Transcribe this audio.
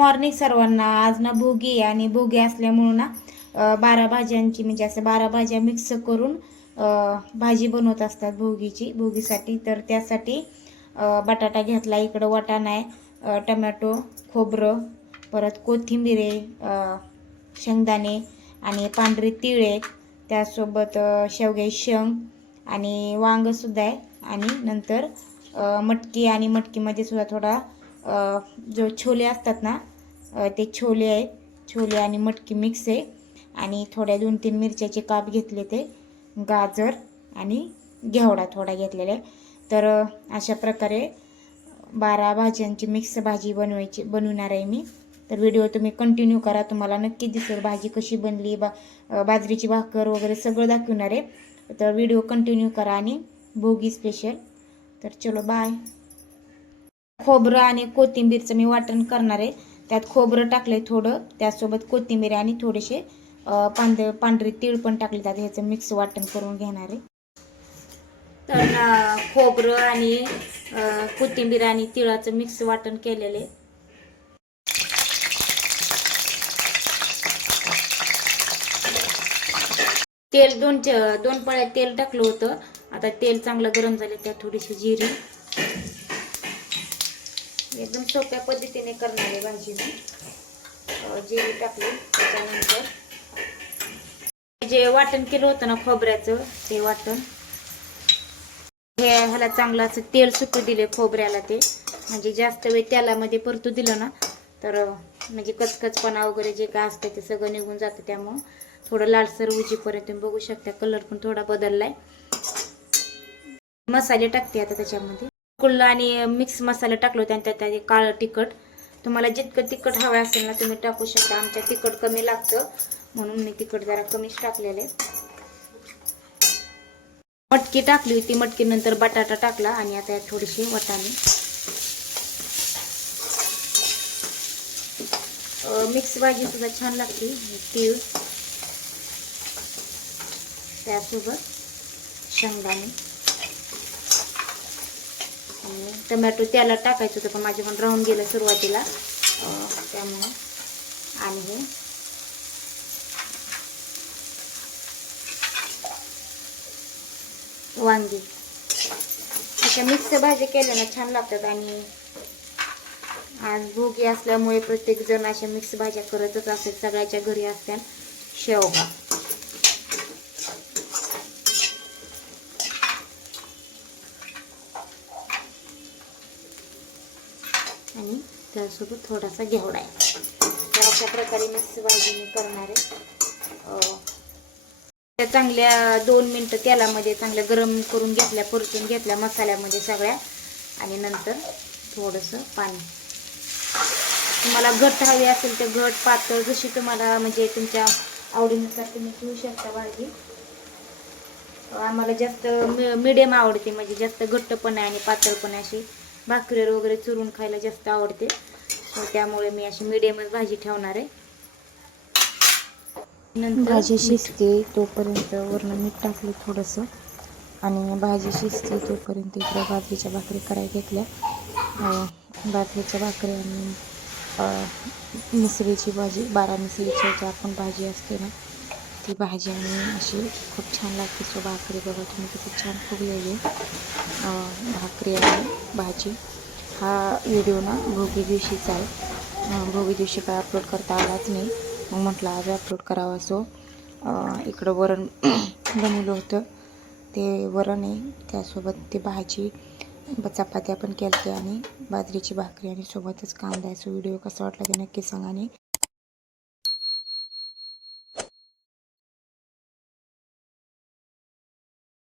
Morning सर्वांना. आज ना भोगी आणि भोगी असल्यामुळं ना बारा भाज्यांची म्हणजे असं बारा भाज्या मिक्स करून भाजी बनवत असतात भोगीची. भोगीसाठी तर त्यासाठी बटाटा घेतला. इकडं वाटाणा आहे टमॅटो खोबरं परत कोथिंबीर शेंगदाणे आणि पांढरे तीळ आहेत. त्यासोबत शेवगे शेंग आणि वांगसुद्धा आहे. आणि नंतर मटकी आणि मटकीमध्ये सुद्धा थोडा जो छोले असतात ना ते छोले आहेत छोले आणि मटकी मिक्स आहे. आणि थोड्या दोन तीन मिरच्याचे काप घेतले ते. गाजर आणि घेवडा थोडा घेतलेला आहे. तर अशा प्रकारे बारा भाज्यांची मिक्स भाजी बनवायची बनवणार आहे मी. तर व्हिडिओ तुम्ही कंटिन्यू करा. तुम्हाला नक्की दिसेल भाजी कशी बनली बा बाजरीची भाकर वगैरे सगळं दाखवणार आहे. तर व्हिडिओ कंटिन्यू करा आणि भोगी स्पेशल तर चलो बाय खोबरं आणि कोथिंबीरचं मी वाटण करणार आहे. त्यात खोबरं टाकलं आहे थोडं त्यासोबत कोथिंबीर आणि थोडेसे पांढरे पांढरे तीळ पण टाकले जाते ह्याचं मिक्स वाटण करून घेणार आहे. तर खोबरं आणि कोथिंबीर आणि तिळाचं मिक्स वाटण केलेलं आहे. तेल दोन दोन पळ्या तेल टाकलं होतं. आता तेल चांगलं गरम झाले त्यात थोडीशी जिरी. एकदम सोप्या पद्धतीने करणार आहे भाजी मी. अं, जिरी टाकली त्याच्यानंतर. जे वाटण केलं होतं ना खोबऱ्याचं ते वाटण. हे ह्याला चांगलं असं तेल सुटू दिले खोबऱ्याला ते. म्हणजे जास्त वेळ तेलामध्ये परतू दिलं ना तर म्हणजे कचकचपणा वगैरे जे काय असतं ते सगळं निघून जातं त्यामुळं. थोडं लालसर उजीपर्यंत तुम्ही बघू शकता कलर पण थोडा बदललाय. मसाले टाकते आता त्याच्यामध्ये. कुल्ला आणि मिक्स मसाला टाकलो होते आणि काळं तिखट. तुम्हाला जितकं तिखट हवं असेल ना तुम्ही टाकू शकता. आमच्या तिखट कमी लागतं. म्हणून मी तिखट जरा कमीच टाकलेले. मटकी टाकली होती. मटकीनंतर बटाटा टाकला आणि आता यात थोडीशी वाटाणे. मिक्स भाजी सुद्धा छान लागते. तीळ. त्यासोबत शेंगदाणे. टमॅटो त्याला टाकायचं होतं पण माझे पण राहून गेलं सुरुवातीला. त्यामुळं. आणि हे. वांगी. अशा मिक्स भाज्या केल्या ना छान लागतात. आणि आज भोगी असल्यामुळे प्रत्येकजण अशा मिक्स भाज्या करतच असेल सगळ्याच्या घरी असत्या शेवगा. आणि त्यासोबत थोडासा घेवडा आहे. तर अशा प्रकारे मिक्स भाजी मी करणार आहे त्या चांगल्या दोन मिनटं तेलामध्ये चांगल्या गरम करून घेतल्या परतून घेतल्या मसाल्यामध्ये सगळ्या. आणि नंतर थोडंसं पाणी. तुम्हाला घट हवी असेल तर घट पातळ जशी तुम्हाला म्हणजे तुमच्या आवडीनुसार तुम्ही घेऊ शकता भाजी. आम्हाला जास्त मिडियम आवडते म्हणजे जास्त घट्ट पण आहे आणि पातळ पण अशी भाकरीवर वगैरे चुरून खायला जास्त आवडते. त्यामुळे मी अशी मिडियमच भाजी ठेवणार आहे. नंतर भाजी शिजते तोपर्यंत वरून मीठ टाकलं थोडंसं. आणि भाजी शिजते तोपर्यंत इकडं बाजरीच्या भाकरी करायला घेतल्या. बाजरीच्या भाकरी आणि मिसळीची भाजी बारा मिसळीची आपण भाजी असते ना ती भाजी आणि अशी खूप छान लागते. सो भाकरी बघा तुम्ही किती छान फुगलेली आहे. भाकरी आणि भाजी. हा व्हिडिओ ना भोगी दिवशीचा आहे. भोगी दिवशी काय अपलोड करता आलाच नाही. मग म्हटलं आज अपलोड करावा. सो इकडं वरण बनवलं होतं. ते वरण आहे. त्यासोबत ते भाजी चपात्या पण केल्या आणि बाजरीची भाकरी आणि सोबतच कांदा आहे. सो व्हिडिओ कसा वाटला ते नक्की सांगा आणि